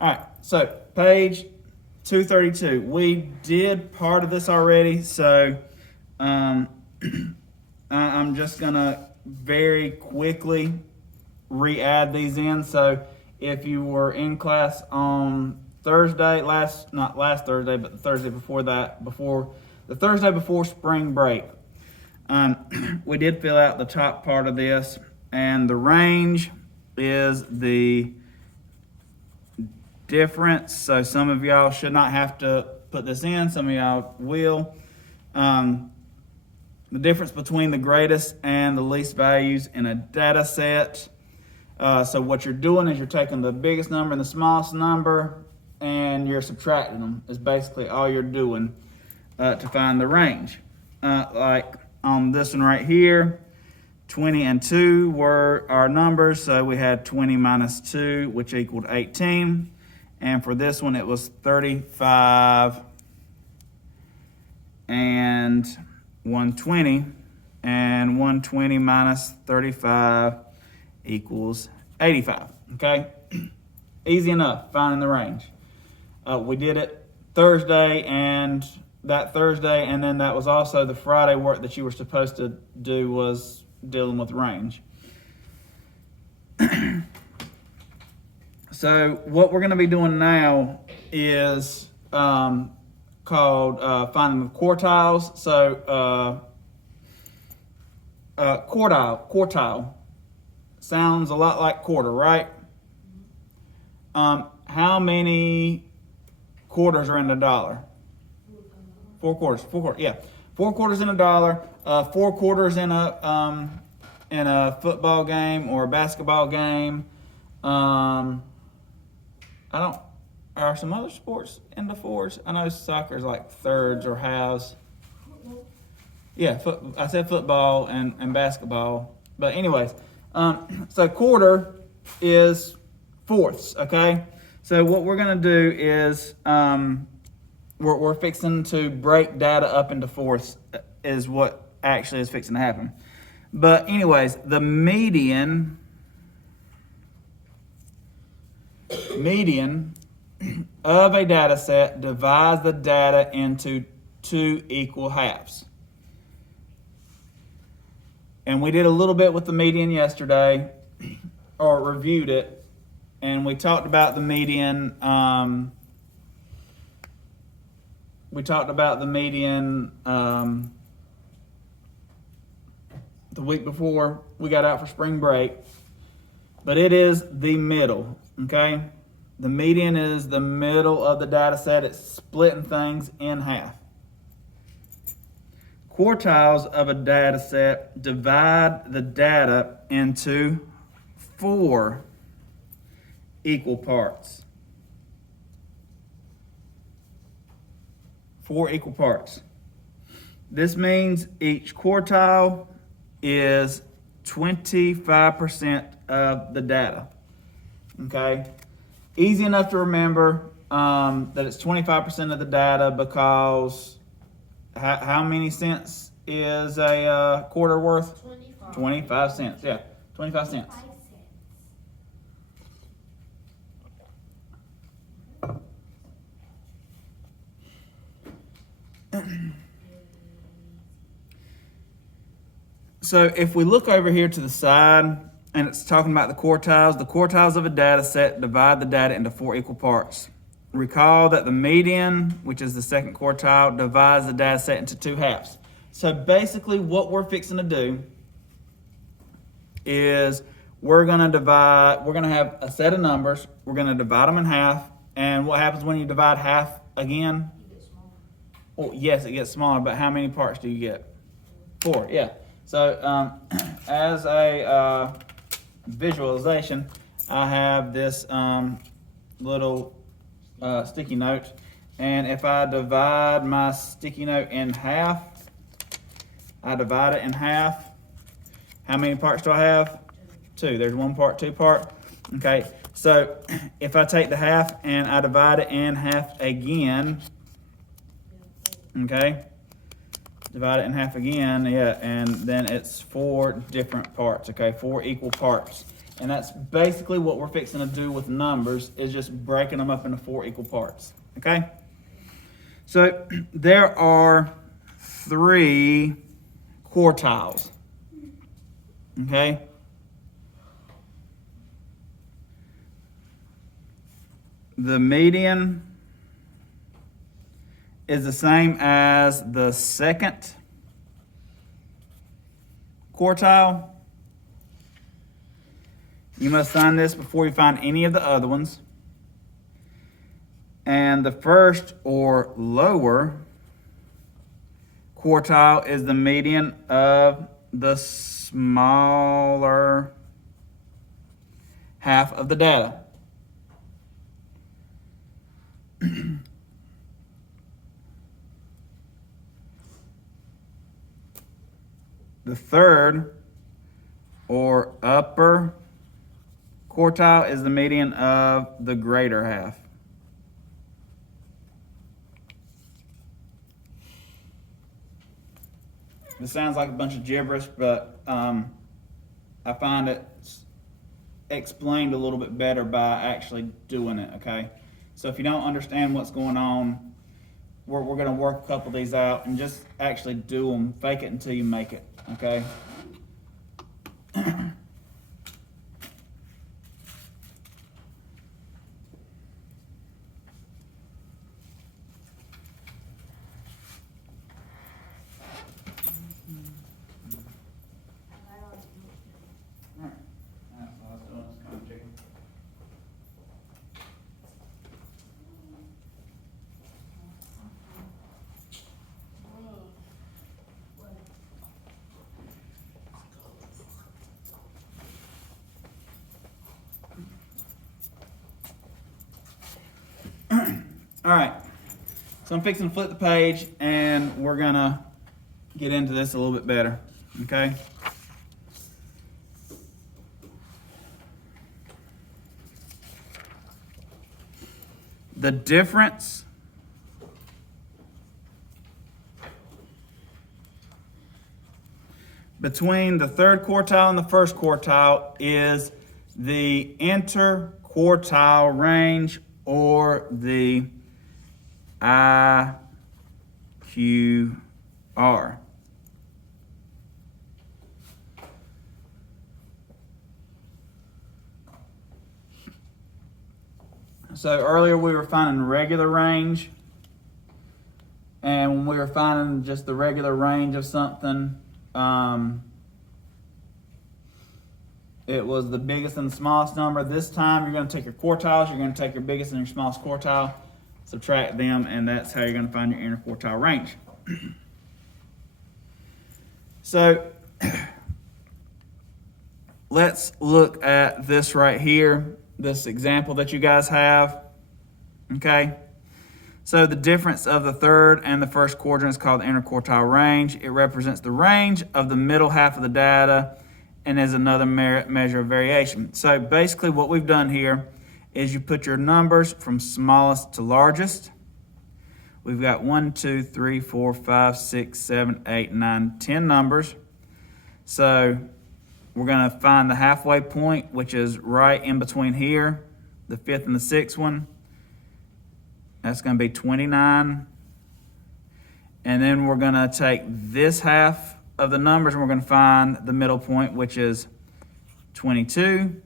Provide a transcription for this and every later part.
All right, so page 232. We did part of this already, so I'm just gonna very quickly re-add these in. So if you were in class on Thursday, not last Thursday, but the Thursday before that, the Thursday before spring break, we did fill out the top part of this, and the range is the difference. So some of y'all should not have to put this in, some of y'all will. The difference between the greatest and the least values in a data set. So what you're doing is you're taking the biggest number and the smallest number and you're subtracting them, is basically all you're doing to find the range. Like on this one right here, 20 and 2 were our numbers, so we had 20 minus 2, which equaled 18. And for this one, it was 35 and 120, and 120 minus 35 equals 85, okay? Easy enough, finding the range. We did it Thursday, and then that was also the Friday work that you were supposed to do, was dealing with range. So what we're going to be doing now is called finding the quartiles. So quartile sounds a lot like quarter, right? How many quarters are in a dollar? 4 quarters. 4 quarters in a dollar. 4 quarters in a football game or a basketball game. Are some other sports into fours? I know soccer is like thirds or halves. Yeah, I said football and basketball. But anyways, so quarter is fourths, okay? So what we're going to do is we're fixing to break data up into fourths, is what actually is fixing to happen. But anyways, the median of a data set divides the data into 2 equal halves. And we did a little bit with the median yesterday, or reviewed it, and we talked about the median. The week before we got out for spring break, but it is the middle, okay? The median is the middle of the data set. It's splitting things in half. Quartiles of a data set divide the data into 4 equal parts. 4 equal parts. This means each quartile is 25% of the data. Okay? Easy enough to remember that it's 25% of the data, because how many cents is a quarter worth? 25 cents. Yeah, 25 cents. So if we look over here to the side, and it's talking about the quartiles of a data set divide the data into 4 equal parts. Recall that the median, which is the second quartile, divides the data set into 2 halves. So basically what we're fixing to do is we're going to have a set of numbers, we're going to divide them in half, and what happens when you divide half again? You get smaller. Well, yes, it gets smaller, but how many parts do you get? 4, yeah. So as a visualization, I have this little sticky note, and if I divide my sticky note in half, I divide it in half. How many parts do I have? 2. There's 1 part, 2 part. Okay, so if I take the half and I divide it in half again, okay, divide it in half again, yeah, and then it's 4 different parts, okay, 4 equal parts. And that's basically what we're fixing to do with numbers, is just breaking them up into 4 equal parts, okay? So there are 3 quartiles, okay? The median is the same as the second quartile. You must find this before you find any of the other ones. And the first or lower quartile is the median of the smaller half of the data. The third or upper quartile is the median of the greater half. This sounds like a bunch of gibberish, but I find it explained a little bit better by actually doing it, okay? So if you don't understand what's going on, we're going to work a couple of these out and just actually do them. Fake it until you make it, okay? All right, so I'm fixing to flip the page and we're gonna get into this a little bit better, okay? The difference between the third quartile and the first quartile is the interquartile range, or the IQR. So earlier we were finding regular range, and when we were finding just the regular range of something, it was the biggest and the smallest number. This time you're going to take your quartiles, you're going to take your biggest and your smallest quartile, subtract them, and that's how you're going to find your interquartile range. So let's look at this right here, this example that you guys have, okay? So the difference of the third and the first quadrant is called the interquartile range. It represents the range of the middle half of the data and is another measure of variation. So basically what we've done here is you put your numbers from smallest to largest. We've got 1, 2, 3, 4, 5, 6, 7, 8, 9, 10 numbers. So we're going to find the halfway point, which is right in between here, the fifth and the sixth one. That's going to be 29. And then we're going to take this half of the numbers and we're going to find the middle point, which is 22.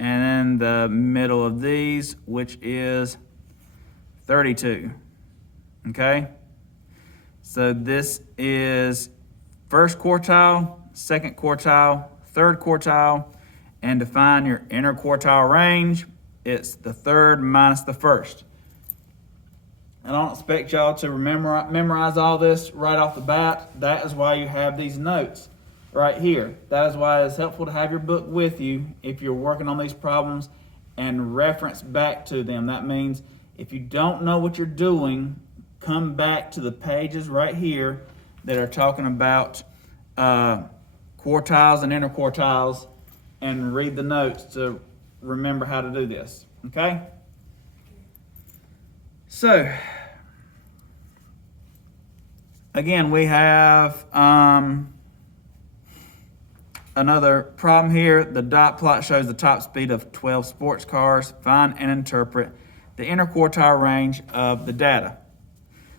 And then the middle of these, which is 32. Okay? So this is first quartile, second quartile, third quartile, and to find your interquartile range, it's the third minus the first. I don't expect y'all to memorize all this right off the bat. That is why you have these notes right here. That is why it's helpful to have your book with you if you're working on these problems and reference back to them. That means if you don't know what you're doing, come back to the pages right here that are talking about quartiles and interquartiles and read the notes to remember how to do this, okay? So, again, we have another problem here. The dot plot shows the top speed of 12 sports cars. Find and interpret the interquartile range of the data.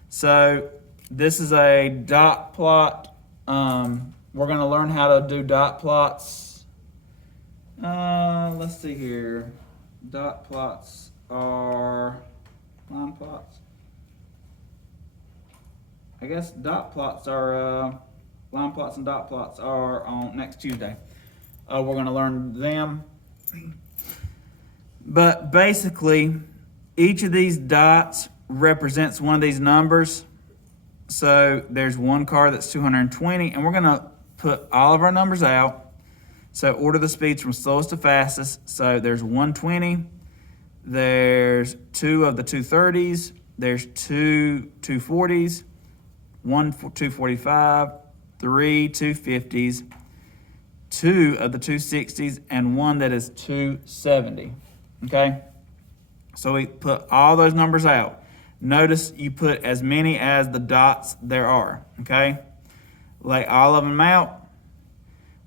So this is a dot plot. We're going to learn how to do dot plots. Let's see here. Dot plots are line plots. I guess dot plots are line plots and dot plots are on next Tuesday. We're going to learn them. But basically, each of these dots represents one of these numbers. So there's one car that's 220, and we're going to put all of our numbers out. So order the speeds from slowest to fastest. So there's 120, there's 2 of the 230s, there's 2 240s, 1 245, 3 250s, 2 of the 260s, and 1 that is 270. Okay? So we put all those numbers out. Notice you put as many as the dots there are. Okay? Lay all of them out.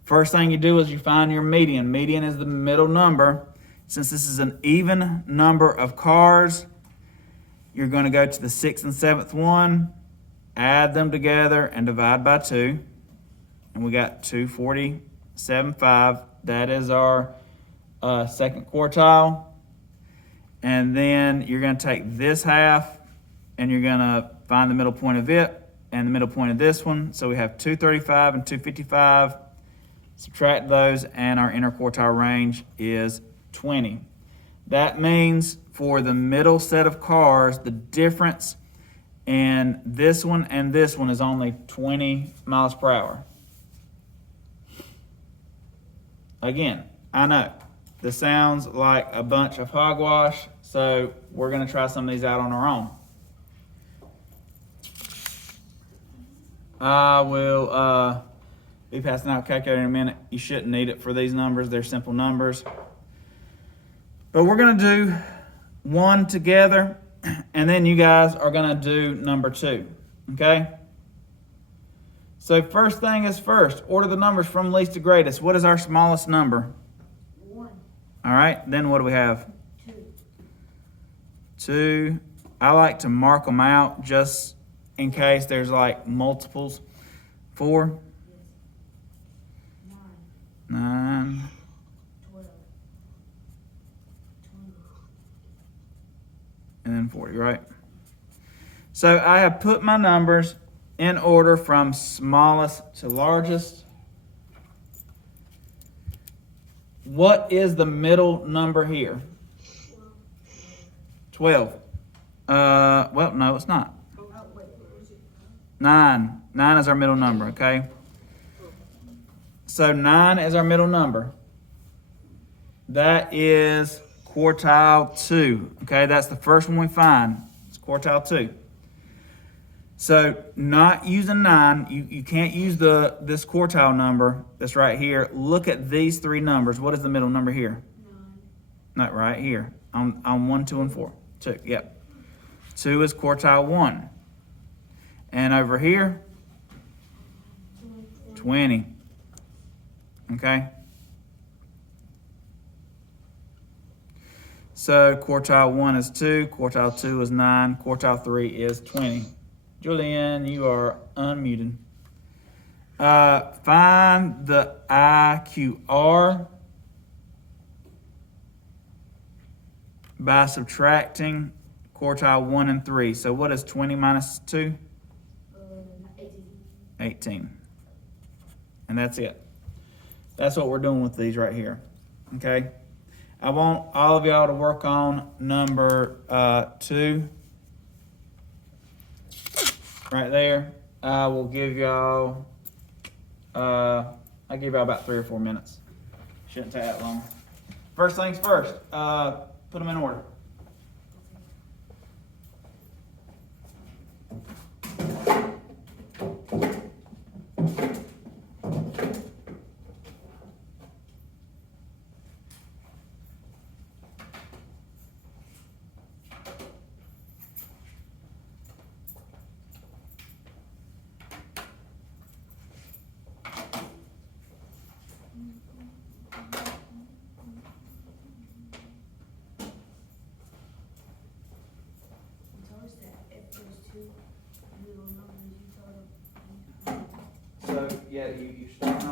First thing you do is you find your median. Median is the middle number. Since this is an even number of cars, you're going to go to the 6th and 7th one, add them together, and divide by 2. And we got 247.5. That is our second quartile. And then you're going to take this half, and you're going to find the middle point of it and the middle point of this one. So we have 235 and 255. Subtract those, and our interquartile range is 20. That means for the middle set of cars, the difference in this one and this one is only 20 miles per hour. Again, I know this sounds like a bunch of hogwash, so we're going to try some of these out on our own. I will be passing out a calculator in a minute. You shouldn't need it for these numbers. They're simple numbers. But we're going to do one together, and then you guys are going to do number 2. Okay? So first thing is first. Order the numbers from least to greatest. What is our smallest number? 1. All right. Then what do we have? 2. 2. I like to mark them out just in case there's like multiples. 4. 9. 12. 20. And then 40, right? So I have put my numbers in order from smallest to largest. What is the middle number here? 12. Well, no, it's not. 9. 9 is our middle number, okay? So 9 is our middle number. That is quartile 2. Okay, that's the first one we find. It's quartile 2. So not using 9, you can't use this quartile number that's right here. Look at these 3 numbers. What is the middle number here? 9. Not right here. On 1, 2, and 4. 2, yep. 2 is quartile 1. And over here, 20. Okay? So quartile 1 is 2, quartile 2 is 9, quartile 3 is 20. Julian, you are unmuted. Find the IQR by subtracting quartile 1 and 3. So what is 20 minus 2? 18. 18. And that's it. That's what we're doing with these right here. Okay? I want all of y'all to work on number 2. Right there. I will give y'all, I'll give y'all about 3 or 4 minutes. Shouldn't take that long. First things first, put them in order.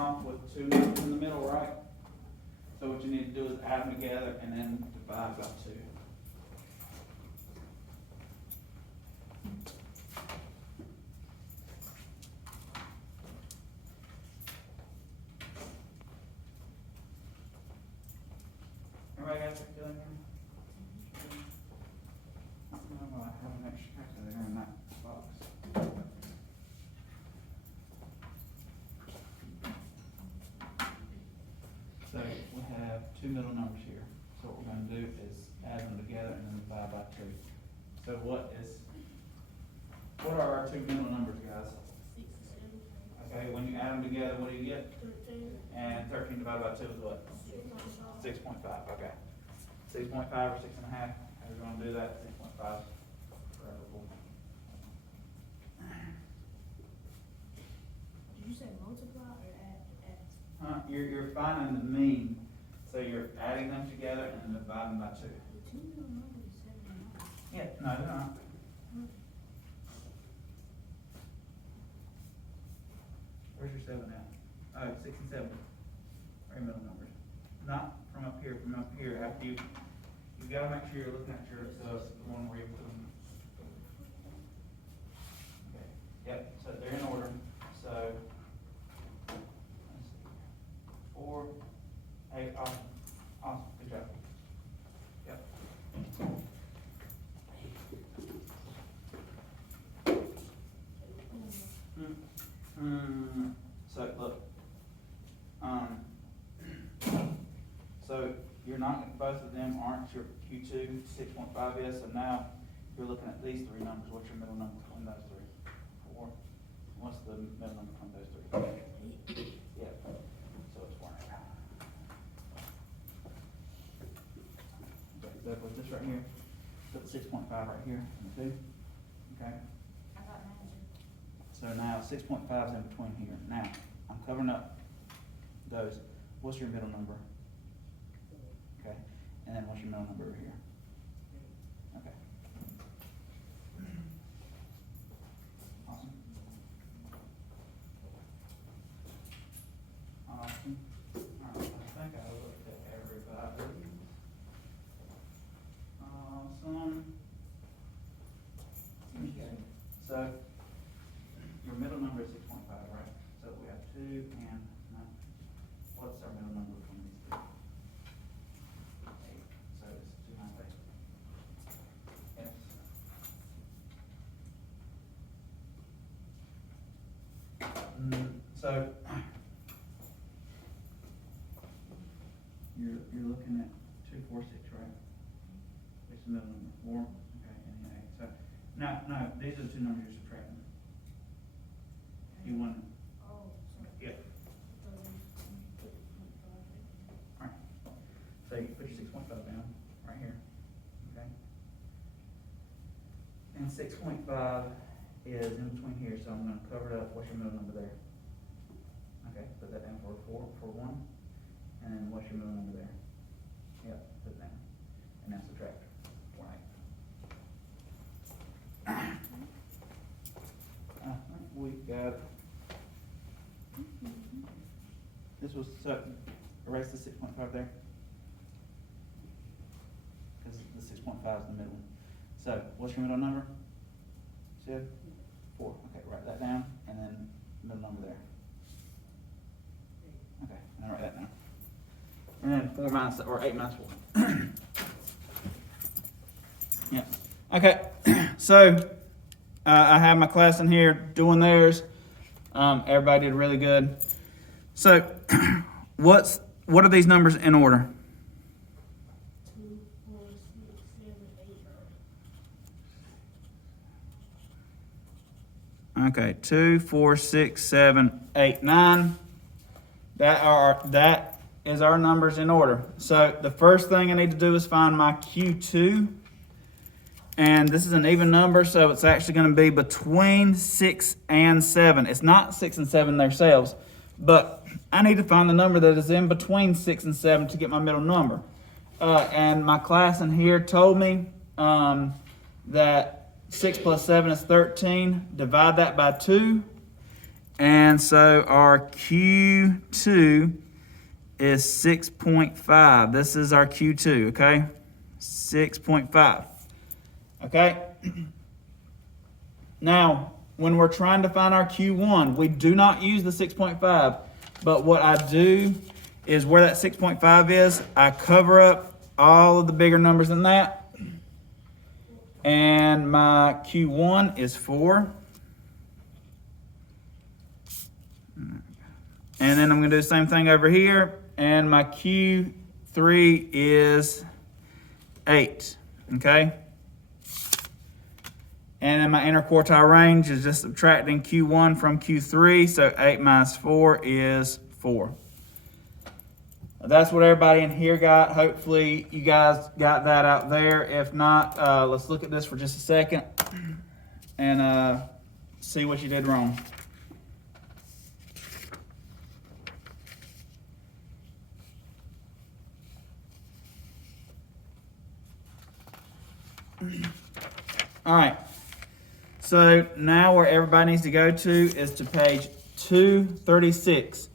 off with 2 numbers in the middle, right? So what you need to do is add them together and then divide by 2. Everybody got that feeling here? I have an extra calculator in that box. So we have 2 middle numbers here. So what we're going to do is add them together and then divide by 2. So what are our 2 middle numbers, guys? 6 and 7. Okay, when you add them together, what do you get? 13. And 13 divided by 2 is what? 6.5. Okay. 6.5 or 6.5. How are we going to do that? 6.5. Preferable. Did you say multiply or add? You're finding the mean. So you're adding them together and dividing by 2. The 2 middle numbers is 7 and 9. Yeah, no, they're not. Where's your 7 at? Oh, 6 and 7. Right middle numbers. Not from up here. From up here, after you've got to make sure you're looking at your the one where you put them. Okay. Yep. So they're in order. So let's see. 4, 8. Awesome. Awesome. Good job. Yep. So look, so you're not, both of them aren't your Q2, 6.5 is, so now you're looking at these 3 numbers. What's your middle number between those 3? 4. What's the middle number between those 3? Yeah, so it's 1. Okay, so with this right here, put the 6.5 right here, and the 2, okay? I got 9. So now 6.5 is in between here. Now, I'm covering up those. What's your middle number? Okay. And then what's your middle number over here? Okay. Awesome. Awesome. All right, I think I looked at everybody. Awesome. Okay. So your middle number is 6.5, right? So we have 2 and 9. What's our middle number from these 2? 8. So it's 2 times 8. Yes. So you're looking at 2, 4, 6, right? It's the middle number 4. Okay, and then 8. So no, these are the 2 numbers you're subtracting. You want, Oh, sorry. yeah. Alright. So you put your 6.5 down right here. Okay. And 6.5 is in between here, so I'm going to cover it up. What's your middle number there? Okay, put that down for 1. And then what's your middle number there? Yep, put it down. And now subtract 1/8. I think we got it. This was, so erase the 6.5 there. Because the 6.5 is the middle one. So what's your middle number? Sid? 4. Okay, write that down, and then middle number there. Okay, and then write that down. And then 4 minus, or 8 minus 4. Yeah. Okay, so I have my class in here doing theirs. Everybody did really good. So, what are these numbers in order? 2, 4, 6, 7, 8. Okay, 2, 4, 6, 7, 8, 9. That is our numbers in order. So the first thing I need to do is find my Q2. And this is an even number, so it's actually going to be between 6 and 7. It's not 6 and 7 themselves, but I need to find the number that is in between 6 and 7 to get my middle number. And my class in here told me that 6 plus 7 is 13. Divide that by 2. And so our Q2 is 6.5. This is our Q2, okay? 6.5. Okay? Now, when we're trying to find our Q1, we do not use the 6.5, but what I do is where that 6.5 is, I cover up all of the bigger numbers than that, and my Q1 is 4. And then I'm going to do the same thing over here, and my Q3 is 8, okay? And then my interquartile range is just subtracting Q1 from Q3, so 8 minus 4 is 4. That's what everybody in here got. Hopefully you guys got that out there. If not, let's look at this for just a second and see what you did wrong. All right. So now where everybody needs to go to is to page 236.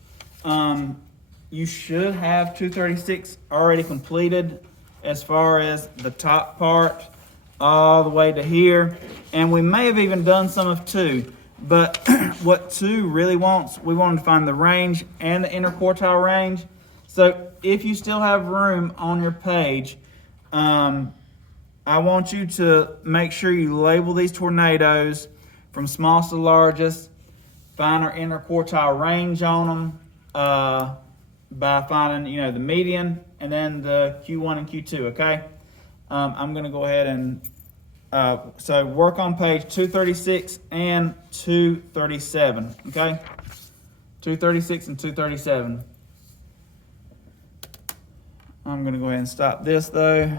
You should have 236 already completed as far as the top part all the way to here. And we may have even done some of 2. But what 2 really wants, we wanted to find the range and the interquartile range. So if you still have room on your page, I want you to make sure you label these tornadoes from smallest to largest, find our interquartile range on them by finding, the median and then the Q1 and Q2, okay? I'm going to go ahead and, so work on page 236 and 237, okay? 236 and 237. I'm going to go ahead and stop this though.